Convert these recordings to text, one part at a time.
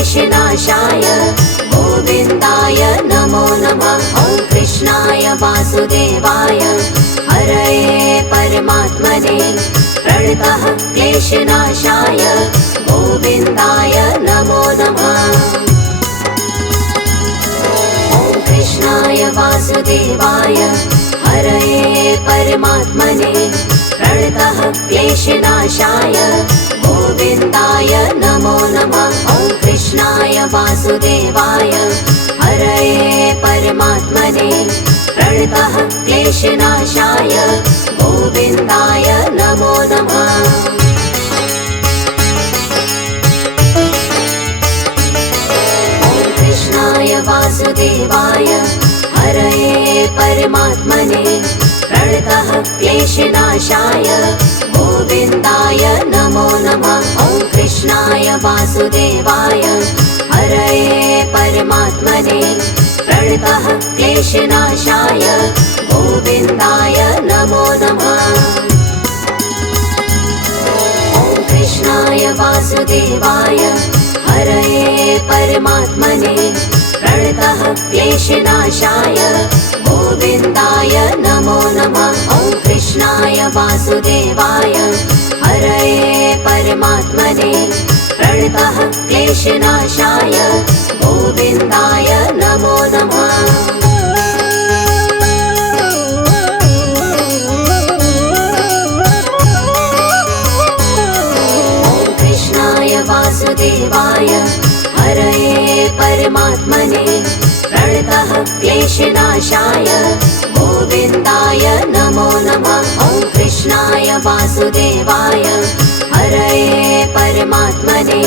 क्लेशनाशाय गोविन्दाय नमो नमः। ॐ कृष्णाय वासुदेवाय हरये परमात्मने प्रणतः क्लेशनाशाय गोविन्दाय नमो नमः। ॐ कृष्णाय वासुदेवाय हरये परमात्मने प्रणतः क्लेशनाशाय गोविन्दाय नमो नमः। ॐ कृष्णाय वासुदेवाय हरये परमात्मने प्रणतः क्लेशनाशाय गोविन्दाय नमो नमः। ॐ कृष्णाय वासुदेवाय हरये परमात्मने प्रणतः क्लेशनाशाय गोविन्दाय नमो नमः। ॐ कृष्णाय वासुदेवाय हरये परमात्मने प्रणतः क्लेशनाशाय गोविन्दाय नमो नमः। ॐ कृष्णाय वासुदेवाय हरये परमात्मने प्रणतः क्लेशनाशाय गोविन्दाय नमो नमः। ॐ कृष्णाय वासुदेवाय हरये परमात्मने प्रणतः क्लेशनाशाय गोविन्दाय नमो नमः। ॐ कृष्णाय वासुदेवाय हरये परमात्मने प्रणतः क्लेशनाशाय गोविन्दाय नमो नमः। ॐ कृष्णाय वासुदेवाय हरये परमात्मने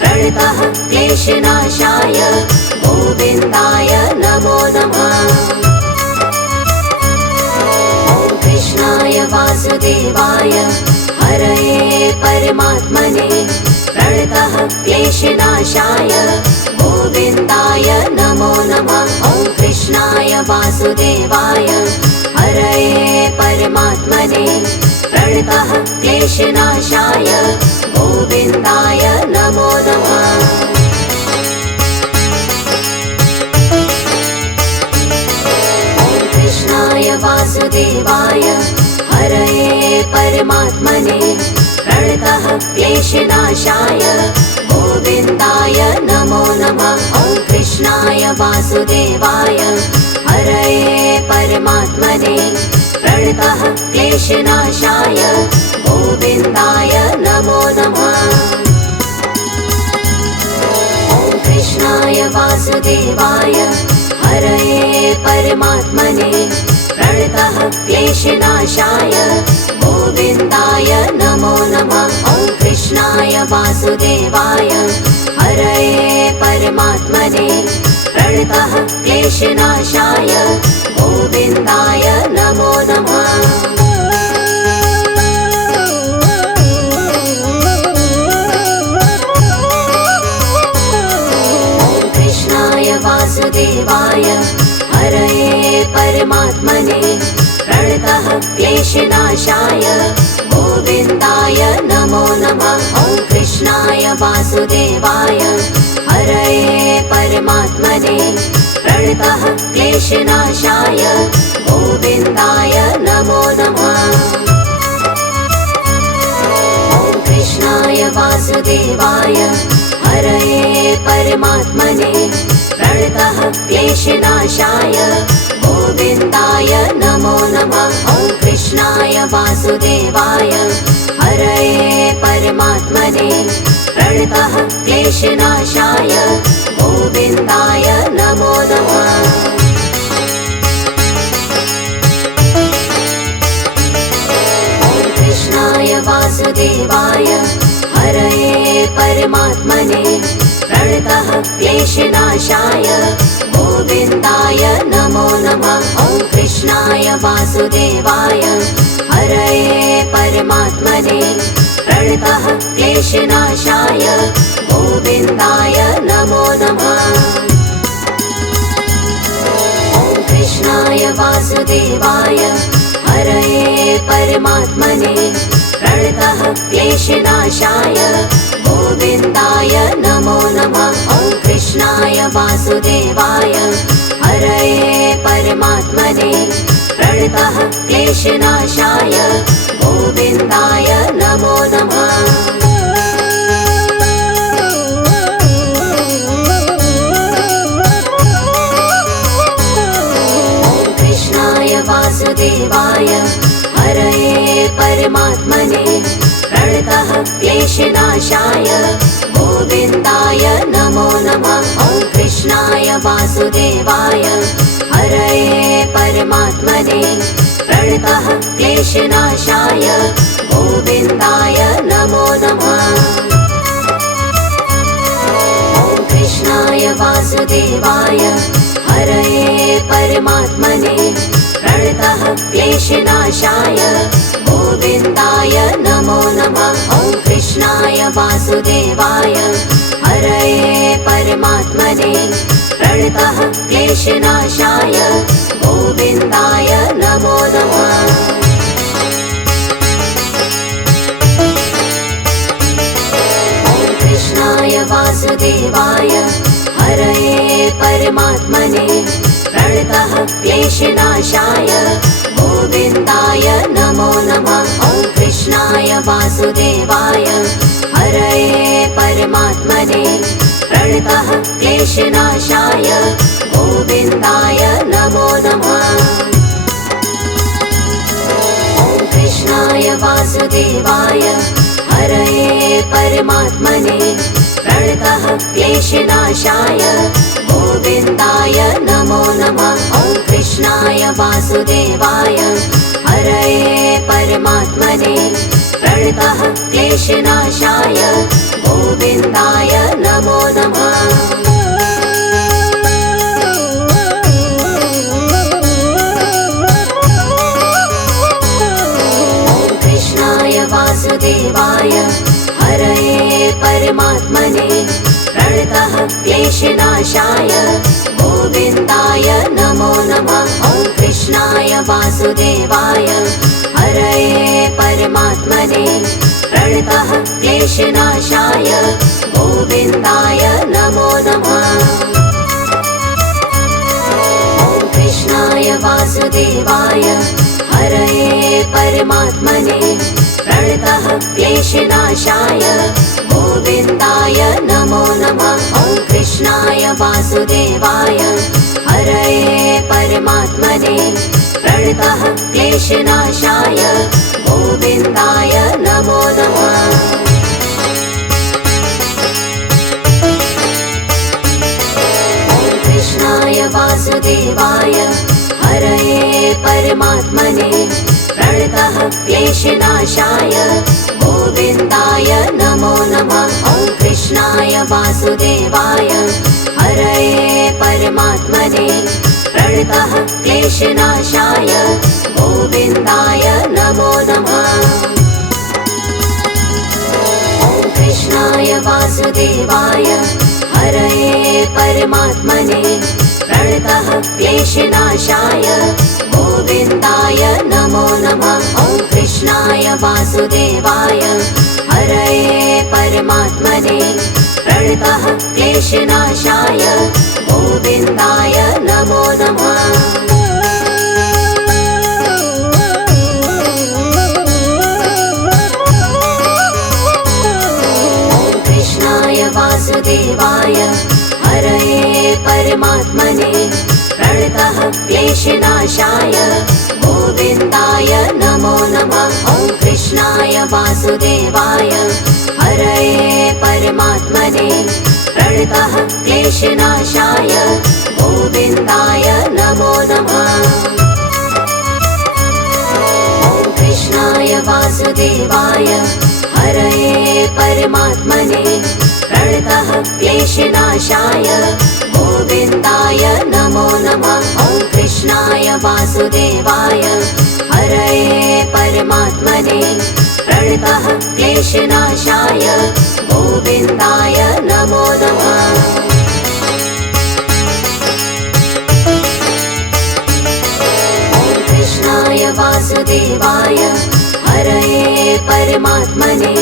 प्रणतः क्लेशनाशाय गोविन्दाय नमो नमः। ॐ कृष्णाय वासुदेवाय हरये परमात्मने प्रणतः क्लेशनाशाय गोविन्दाय नमो नमः। ॐ कृष्णाय वासुदेवाय हरये परमात्मने प्रणतः क्लेशनाशाय गोविन्दाय नमो नमः। ॐ कृष्णाय वासुदेवाय हरये परमात्मने प्रणतः क्लेशनाशाय गोविन्दाय नमो नमः। ॐ कृष्णाय वासुदेवाय हरये परमात्मने प्रणतः क्लेशनाशाय गोविन्दाय नमो नमः। ॐ कृष्णाय वासुदेवाय हरये परमात्मने प्रणतः क्लेशनाशाय गोविन्दाय नमो नमः। ॐ कृष्णाय वासुदेवाय हरये परमात्मने प्रणतः क्लेशनाशाय गोविन्दाय नमो नमः। ॐ कृष्णाय वासुदेवाय हरये परमात्मने प्रणतः क्लेशनाशाय गोविन्दाय नमो नमः। ॐ कृष्णाय वासुदेवाय हरये परमात्मने प्रणतः क्लेशनाशाय गोविन्दाय नमो नमः। ॐ कृष्णाय वासुदेवाय हरये परमात्मने प्रणतः क्लेशनाशाय गोविन्दाय नमो नमः। ॐ कृष्णाय वासुदेवाय हरये परमात्मने प्रणतः क्लेशनाशाय गोविन्दाय नमो नमः। ॐ कृष्णाय वासुदेवाय हरये परमात्मने प्रणतः क्लेशनाशाय गोविन्दाय नमो नमः। ॐ कृष्णाय वासुदेवाय हरये परमात्मने प्रणतः क्लेशनाशाय गोविन्दाय नमो नमः। ॐ कृष्णाय वासुदेवाय हरये परमात्मने प्रणतः क्लेशनाशाय गोविन्दाय नमो नमः। वासुदेवाय हरये परमात्मने प्रणतः क्लेशनाशाय गोविन्दाय नमो नमः। वासुदेवाय हरये परमात्मने प्रणतः क्लेशनाशाय गोविन्दाय नमो नमः। ॐ कृष्णाय वासुदेवाय हरये परमात्मने प्रणतः क्लेशनाशाय गोविन्दाय नमो नमः। ॐ कृष्णाय वासुदेवाय हरये परमात्मने प्रणतः क्लेशनाशाय गोविन्दाय नमो नमः। ॐ कृष्णाय वासुदेवाय हरये परमात्मने प्रणतः क्लेशनाशाय गोविन्दाय नमो नमः। ॐ कृष्णाय वासुदेवाय हरये परमात्मने प्रणतः क्लेशनाशाय गोविन्दाय नमो नमः। ॐ कृष्णाय वासुदेवाय हरये परमात्मने प्रणतः क्लेशनाशाय गोविन्दाय नमो नमः। ॐ कृष्णाय वासुदेवाय हरये परमात्मने प्रणतः क्लेशनाशाय गोविन्दाय नमो नमः। ॐ कृष्णाय वासुदेवाय हरये परमात्मने प्रणतः क्लेशनाशाय गोविन्दाय नमो नमः। ॐ कृष्णाय वासुदेवाय हरये परमात्मने प्रणतः क्लेशनाशाय गोविन्दाय नमो नमः। ॐ कृष्णाय वासुदेवाय हरये परमात्मने प्रणतः क्लेशनाशाय गोविन्दाय नमो नमः। ॐ कृष्णाय वासुदेवाय हरये परमात्मने प्रणतः क्लेशनाशाय गोविन्दाय नमो नमः। ॐ कृष्णाय वासुदेवाय हरये परमात्मने प्रणतः क्लेशनाशाय गोविन्दाय नमो नमः। ॐ कृष्णाय वासुदेवाय हरये परमात्मने प्रणतः क्लेशनाशाय गोविन्दाय नमो नमः। ॐ कृष्णाय वासुदेवाय हरये परमात्मने प्रणतः क्लेशनाशाय गोविन्दाय नमो नमः। ॐ कृष्णाय वासुदेवाय हरये परमात्मने प्रणतः क्लेशनाशाय गोविन्दाय नमो नमः। ॐ कृष्णाय वासुदेवाय हरये परमात्मने प्रणतः क्लेशनाशाय गोविन्दाय नमो नमः। ॐ कृष्णाय वासुदेवाय हरये परमात्मने प्रणतः क्लेशनाशाय गोविन्दाय नमो नमः। ॐ कृष्णाय वासुदेवाय हरये परमात्मने प्रणतः क्लेशनाशाय गोविन्दाय नमो नमः। ॐ कृष्णाय वासुदेवाय हरये परमात्मने प्रणतः क्लेशनाशाय गोविन्दाय नमो नमः। ॐ कृष्णाय वासुदेवाय हरये परमात्मने प्रणतः क्लेशनाशाय गोविन्दाय नमो नमः। ॐ कृष्णाय वासुदेवाय हरये परमात्मने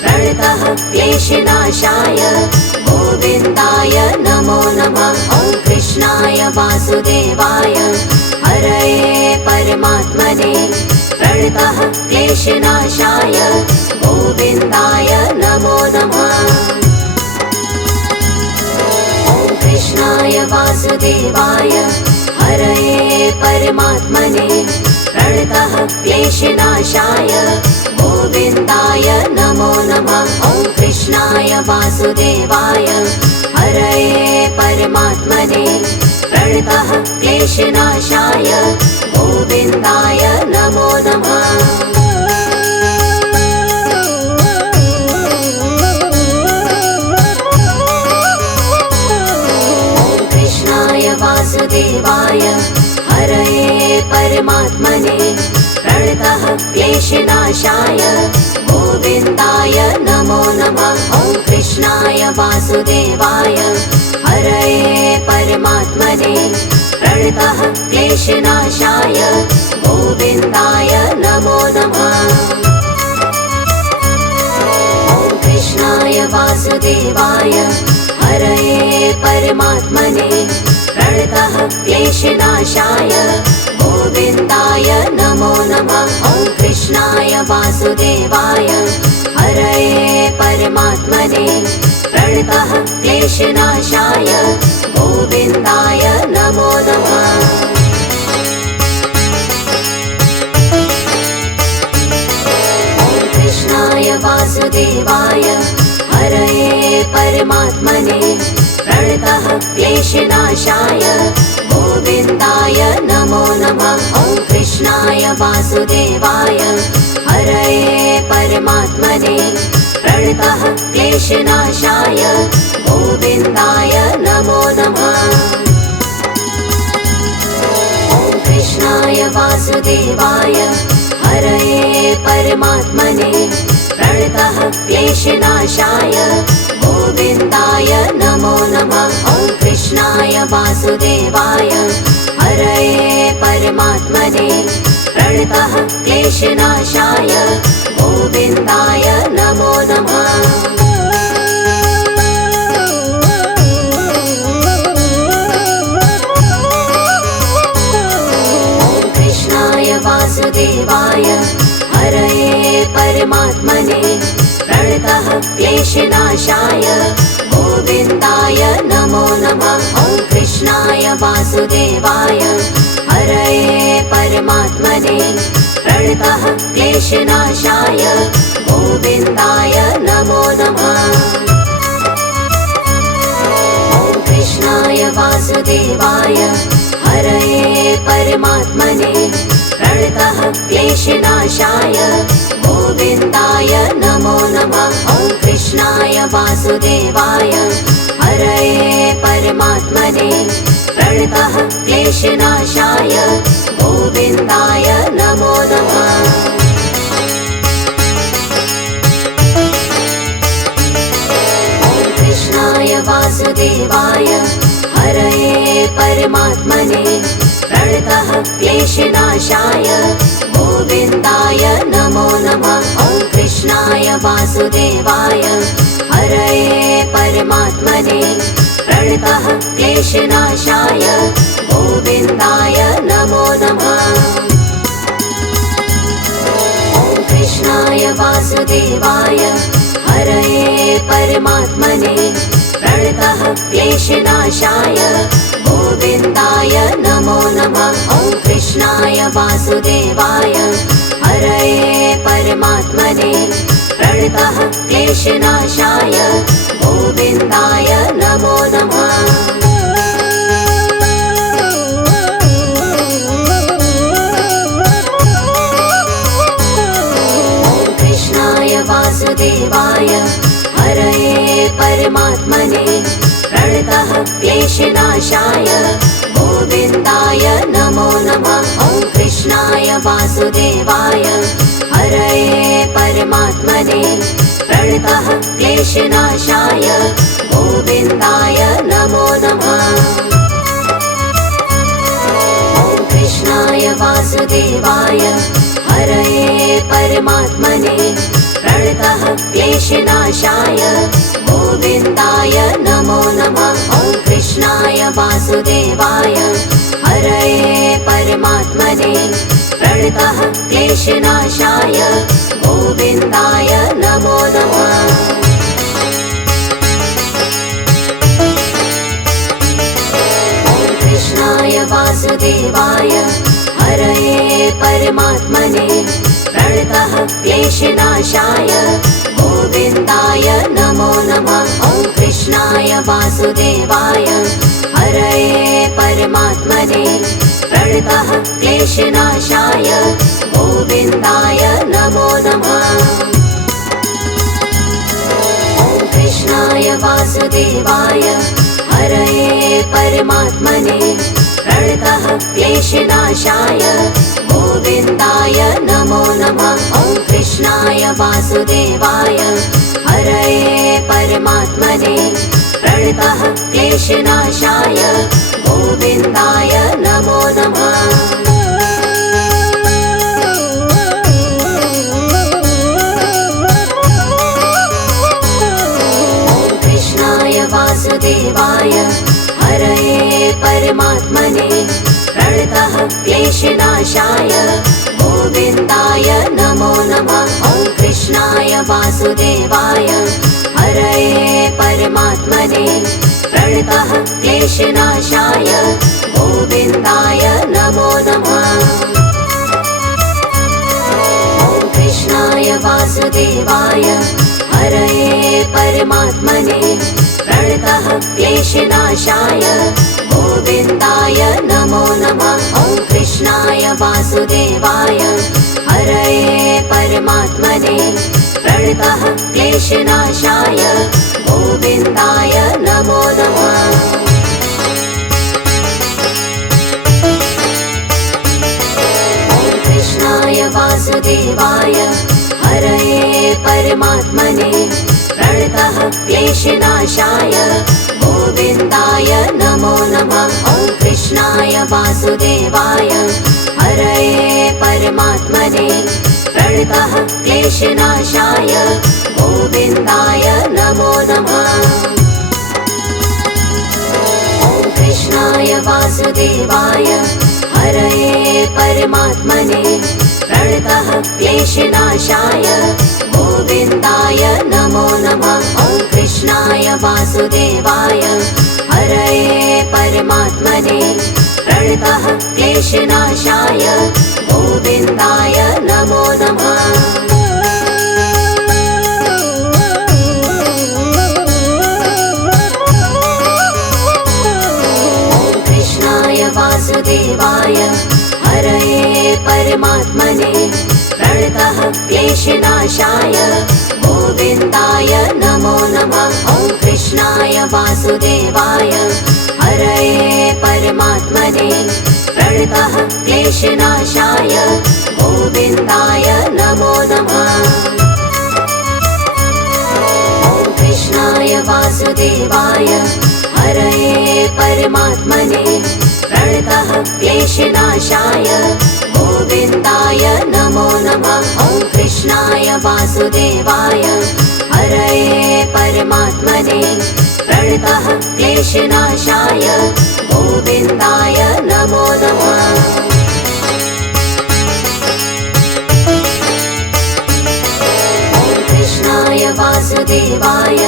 प्रणतः क्लेशनाशाय गोविन्दाय नमो नमः। वासुदेवाय हरये परमात्मने प्रणतः क्लेशनाशाय गोविन्दाय नमो नमः। ॐ कृष्णाय वासुदेवाय हरये परमात्मने प्रणतः क्लेशनाशाय गोविन्दाय नमो नमः। ॐ कृष्णाय वासुदेवाय हरये परमात्मने प्रणतः क्लेशनाशाय गोविन्दाय नमो नमः। ॐ कृष्णाय वासुदेवाय हरये परमात्मने प्रणतः क्लेशनाशाय गोविन्दाय नमो नमः। ॐ कृष्णाय वासुदेवाय हरये परमात्मने प्रणतः क्लेशनाशाय गोविन्दाय नमो नमः। ॐ कृष्णाय वासुदेवाय हरये परमात्मने प्रणतः क्लेशनाशाय गोविन्दाय नमो नमः। ॐ कृष्णाय वासुदेवाय हरये परमात्मने प्रणतः क्लेशनाशाय गोविन्दाय नमो नमः। ॐ कृष्णाय वासुदेवाय हरये परमात्मने प्रणतः क्लेशनाशाय गोविन्दाय नमो नमः। ॐ कृष्णाय वासुदेवाय हरये परमात्मने प्रणतः क्लेशनाशाय गोविन्दाय नमो नमः। ॐ कृष्णाय वासुदेवाय हरये परमात्मने प्रणतः क्लेशनाशाय गोविन्दाय नमो नमः। ॐ कृष्णाय वासुदेवाय हरये परमात्मने प्रणतः क्लेशनाशाय गोविन्दाय नमो नमः। ॐ कृष्णाय वासुदेवाय हरये परमात्मने प्रणतः क्लेशनाशाय गोविन्दाय नमो नमः। ॐ कृष्णाय वासुदेवाय हरये परमात्मने प्रणतः क्लेशनाशाय गोविन्दाय नमो नमः। ॐ कृष्णाय वासुदेवाय हरये परमात्मने प्रणतः क्लेशनाशाय गोविन्दाय नमो नमः। ॐ कृष्णाय वासुदेवाय हरये परमात्मने प्रणतः क्लेशनाशाय गोविन्दाय नमो नमः। ॐ कृष्णाय वासुदेवाय हरये परमात्मने प्रणतः क्लेशनाशाय गोविन्दाय नमो नमः। ॐ कृष्णाय वासुदेवाय हरये परमात्मने प्रणतः क्लेशनाशाय गोविन्दाय नमो नमः। ॐ कृष्णाय वासुदेवाय हरये परमात्मने प्रणतः क्लेशनाशाय गोविन्दाय नमो नमः। ॐ कृष्णाय वासुदेवाय हरये परमात्मने प्रणतः क्लेशनाशाय गोविन्दाय नमो नमः। ॐ कृष्णाय वासुदेवाय हरये परमात्मने प्रणतः क्लेशनाशाय गोविन्दाय नमो नमः। ॐ कृष्णाय वासुदेवाय हरये परमात्मने प्रणतः क्लेशनाशाय गोविन्दाय नमो नमः। ॐ कृष्णाय वासुदेवाय हरये परमात्मने प्रणतः क्लेशनाशाय गोविन्दाय नमो नमः। ॐ कृष्णाय वासुदेवाय क्लेशनाशाय गोविन्दाय नमो नमः। कृष्णाय वासुदेवाय हरये परमात्मने प्रणतः क्लेशनाशाय गोविन्दाय नमो नमः। ॐ कृष्णाय वासुदेवाय हरये परमात्मने प्रणतः क्लेशनाशाय गोविन्दाय नमो नमः। ॐ कृष्णाय वासुदेवाय हरये परमात्मने प्रणतः क्लेशनाशाय गोविन्दाय नमो नमः। ॐ कृष्णाय वासुदेवाय हरये परमात्मने प्रणतः क्लेशनाशाय गोविन्दाय नमो नमः। वासुदेवाय हरये परमात्मने प्रणतः क्लेशनाशाय गोविन्दाय नमो नमः। ॐ कृष्णाय वासुदेवाय हरये परमात्मने प्रणतः क्लेशनाशाय गोविन्दाय नमो नमः। ॐ कृष्णाय वासुदेवाय हरये परमात्मने प्रणतः क्लेशनाशाय गोविन्दाय नमो नमः। ॐ कृष्णाय वासुदेवाय हरये परमात्मने प्रणतः क्लेशनाशाय गोविन्दाय नमो नमः। ॐ कृष्णाय वासुदेवाय हरये परमात्मने प्रणतः क्लेशनाशाय गोविन्दाय नमो नमः। ॐ कृष्णाय वासुदेवाय हरये परमात्मने प्रणतः क्लेशनाशाय गोविन्दाय नमो नमः। ॐ कृष्णाय वासुदेवाय हरये परमात्मने प्रणतः क्लेशनाशाय गोविन्दाय नमो नमः। ॐ कृष्णाय वासुदेवाय हरये परमात्मने प्रणतः क्लेशनाशाय गोविन्दाय नमो नमः। ॐ कृष्णाय वासुदेवाय हरये परमात्मने प्रणतः क्लेशनाशाय गोविन्दाय नमो नमः। ॐ कृष्णाय वासुदेवाय हरये परमात्मने प्रणतः क्लेशनाशाय गोविन्दाय नमो नमः। ॐ कृष्णाय वासुदेवाय हरये परमात्मने प्रणतः क्लेशनाशाय गोविन्दाय नमो नमः। ॐ कृष्णाय वासुदेवाय हरये परमात्मने प्रणतः क्लेशनाशाय गोविन्दाय नमो नमः। ॐ कृष्णाय वासुदेवाय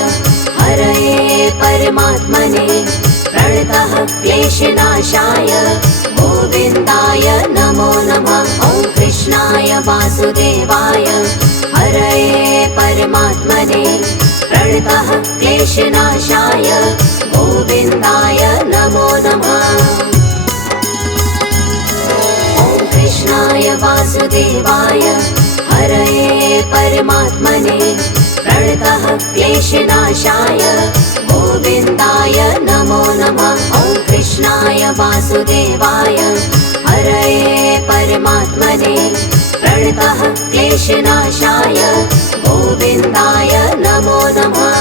हरये परमात्मने प्रणतः क्लेशनाशाय गोविन्दाय नमो नमः। ॐ कृष्णाय वासुदेवाय हरये परमात्मने प्रणतः क्लेशनाशाय गोविन्दाय नमो नमः। ॐ कृष्णाय वासुदेवाय हरये परमात्मने प्रणतः क्लेशनाशाय गोविन्दाय नमो नमः। ॐ कृष्णाय वासुदेवाय हरये परमात्मने प्रणतः क्लेशनाशाय गोविन्दाय नमो नमः।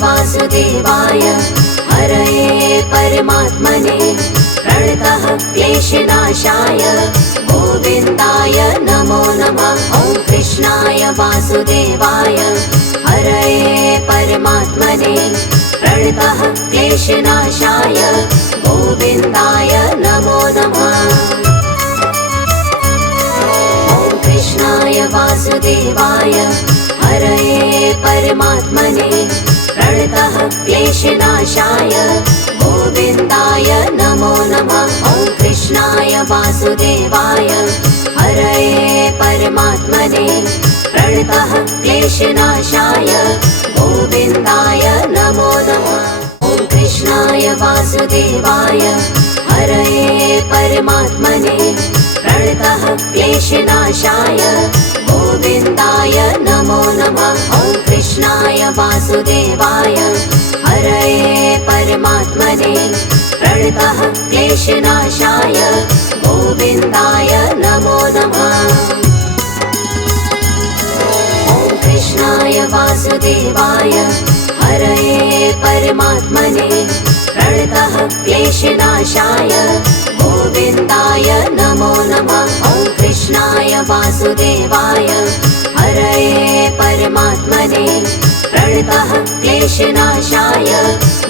वासुदेवाय हरये परमात्मने प्रणतः क्लेशनाशाय गोविन्दाय नमो नमः। ॐ कृष्णाय वासुदेवाय हरये परमात्मने प्रणतः क्लेशनाशाय गोविन्दाय नमो नमः। ॐ कृष्णाय वासुदेवाय हरये परमात्मने प्रणतः क्लेशनाशाय गोविन्दाय नमो नमः। ॐ कृष्णाय वासुदेवाय हरये परमात्मने प्रणतः क्लेशनाशाय गोविन्दाय नमो नमः। ॐ कृष्णाय वासुदेवाय हरये परमात्मने प्रणतः क्लेशनाशाय गोविन्दाय नमो नमः। ॐ कृष्णाय वासुदेवाय हरये परमात्मने प्रणतः क्लेशनाशाय गोविन्दाय नमो नमः। ॐ कृष्णाय वासुदेवाय हरये परमात्मने प्रणतः क्लेशनाशाय गोविन्दाय नमो नमः। ॐ कृष्णाय वासुदेवाय हरये परमात्मने प्रणतः क्लेशनाशाय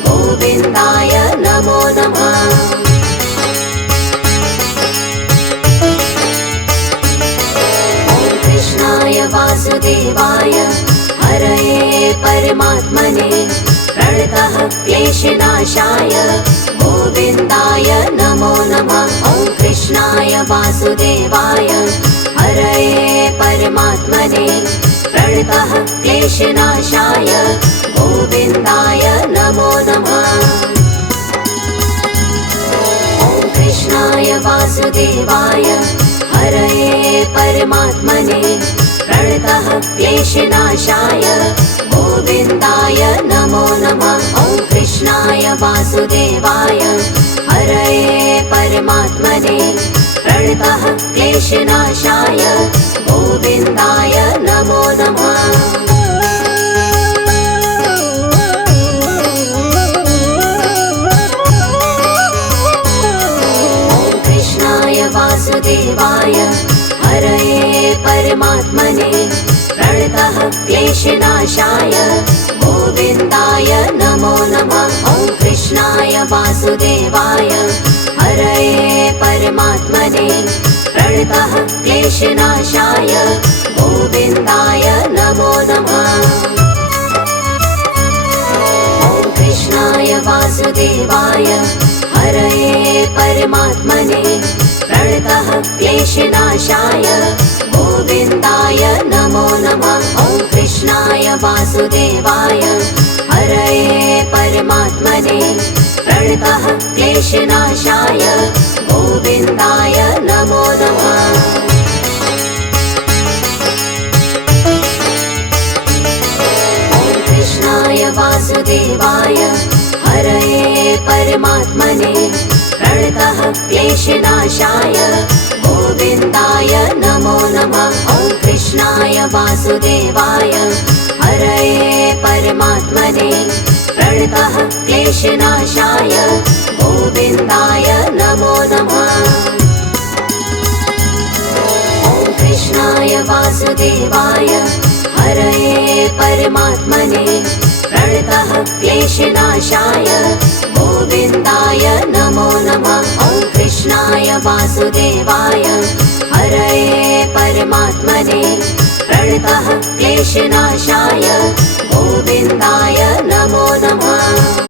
गोविन्दाय नमो नमः। ॐ कृष्णाय वासुदेवाय हरये परमात्मने प्रणतः क्लेशनाशाय गोविन्दाय नमो नमः। ॐ कृष्णाय वासुदेवाय हरये परमात्मने प्रणतः क्लेशनाशाय गोविन्दाय नमो नमः। ॐ कृष्णाय वासुदेवाय हरये परमात्मने प्रणतः क्लेशनाशाय गोविन्दाय नमो नमः। ॐ कृष्णाय वासुदेवाय हरये परमात्मने प्रणतः क्लेशनाशाय गोविन्दाय नमो नमः। ॐ कृष्णाय वासुदेवाय हरये परमात्मने प्रणतः क्लेशनाशाय गोविन्दाय नमो नमः। ॐ कृष्णाय वासुदेवाय हरये परमात्मने प्रणतः क्लेशनाशाय गोविन्दाय नमो नमः। ॐ कृष्णाय वासुदेवाय हरये परमात्मने प्रणतः क्लेशनाशाय गोविन्दाय नमो नमः। ॐ कृष्णाय वासुदेवाय हरये परमात्मने प्रणतः क्लेशनाशाय गोविन्दाय नमो नमः। ॐ कृष्णाय वासुदेवाय हरये परमात्मने प्रणतः क्लेशनाशाय गोविन्दाय नमो नमः। ॐ कृष्णाय वासुदेवाय हरये परमात्मने प्रणतः क्लेशनाशाय गोविन्दाय नमो नमः। ॐ कृष्णाय वासुदेवाय हरये परमात्मने प्रणतः क्लेशनाशाय गोविन्दाय नमो नमः। ॐ कृष्णाय वासुदेवाय हरये परमात्मने प्रणतः क्लेशनाशाय गोविन्दाय नमो नमः।